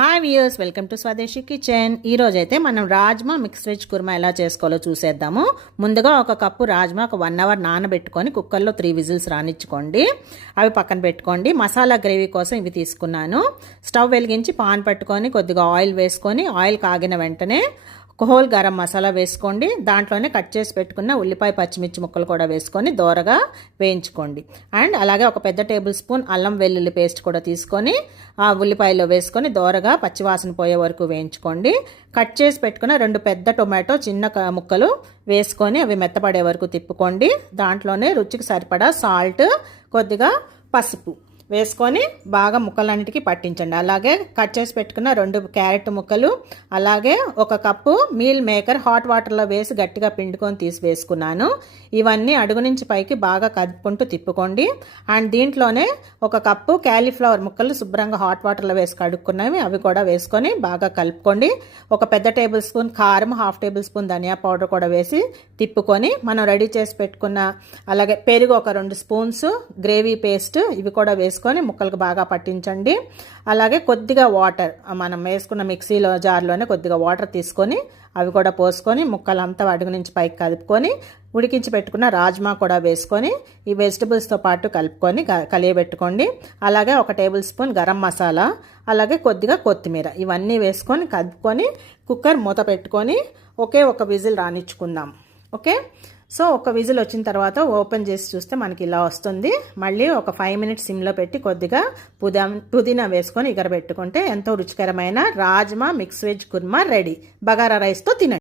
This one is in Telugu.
Hi views welcome to Swadeshi kitchen ఈరోజైతే అయితే మనం రాజ్మా మిక్స్ వెజ్ కుర్మా ఎలా చేసుకోవాలో చూసేద్దాము. ముందుగా ఒక కప్పు రాజ్మా ఒక వన్ అవర్ నానబెట్టుకొని కుక్కర్లో త్రీ విజిల్స్ రానిచ్చుకోండి. అవి పక్కన పెట్టుకోండి. మసాలా గ్రేవీ కోసం ఇవి తీసుకున్నాను. స్టవ్ వెలిగించి పాన్ పట్టుకొని కొద్దిగా ఆయిల్ వేసుకొని ఆయిల్ కాగిన వెంటనే హోల్ గరం మసాలా వేసుకోండి. దాంట్లోనే కట్ చేసి పెట్టుకున్న ఉల్లిపాయ పచ్చిమిర్చి ముక్కలు కూడా వేసుకొని దోరగా వేయించుకోండి. అండ్ అలాగే ఒక పెద్ద టేబుల్ స్పూన్ అల్లం వెల్లుల్లి పేస్ట్ కూడా తీసుకొని ఆ ఉల్లిపాయలో వేసుకొని దోరగా పచ్చివాసన పోయే వరకు వేయించుకోండి. కట్ చేసి పెట్టుకున్న రెండు పెద్ద టొమాటో చిన్న ముక్కలు వేసుకొని అవి మెత్తపడే వరకు తిప్పుకోండి. దాంట్లోనే రుచికి సరిపడా సాల్ట్ కొద్దిగా పసుపు. వేసుకొని బాగా ముక్కలన్నిటికీ పట్టించండి. అలాగే కట్ చేసి పెట్టుకున్న రెండు క్యారెట్ ముక్కలు అలాగే ఒక కప్పు మీల్ మేకర్ హాట్ వాటర్లో వేసి గట్టిగా పిండుకొని తీసి వేసుకున్నాను. ఇవన్నీ అడుగు నుంచి పైకి బాగా కదుపుకుంటూ తిప్పుకోండి. అండ్ దీంట్లోనే ఒక కప్పు క్యాలీఫ్లవర్ ముక్కలు శుభ్రంగా హాట్ వాటర్లో వేసి కడుక్కున్నవి అవి కూడా వేసుకొని బాగా కలుపుకోండి. ఒక పెద్ద టేబుల్ స్పూన్ కారం హాఫ్ టేబుల్ స్పూన్ ధనియా పౌడర్ కూడా వేసి తిప్పుకొని మనం రెడీ చేసి పెట్టుకున్న అలాగే పెరుగు ఒక రెండు స్పూన్స్ గ్రేవీ పేస్ట్ ఇవి కూడా వేసుకొని వేసుకొని ముక్కలకు బాగా పట్టించండి. అలాగే కొద్దిగా వాటర్ మనం వేసుకున్న మిక్సీలో జార్లోనే కొద్దిగా వాటర్ తీసుకొని అవి కూడా పోసుకొని ముక్కలంతా అడుగు నుంచి పైకి కలుపుకొని ఉడికించి పెట్టుకున్న రాజ్మా కూడా వేసుకొని ఈ వెజిటబుల్స్తో పాటు కలుపుకొని కలియబెట్టుకోండి. అలాగే ఒక టేబుల్ స్పూన్ గరం మసాలా అలాగే కొద్దిగా కొత్తిమీర ఇవన్నీ వేసుకొని కలుపుకొని కుక్కర్ మూత పెట్టుకొని ఒకే ఒక విజిల్ రానిచ్చుకుందాం. ఓకే? సో ఒక విజిల్ వచ్చిన తర్వాత ఓపెన్ చేసి చూస్తే మనకి ఇలా వస్తుంది. మళ్ళీ ఒక ఫైవ్ మినిట్స్ సిమ్లో పెట్టి కొద్దిగా పుదా పుదీనా వేసుకొని ఇగరబెట్టుకుంటే ఎంతో రుచికరమైన rajma mix veg kurma ready. Bagara రైస్తో తినండి.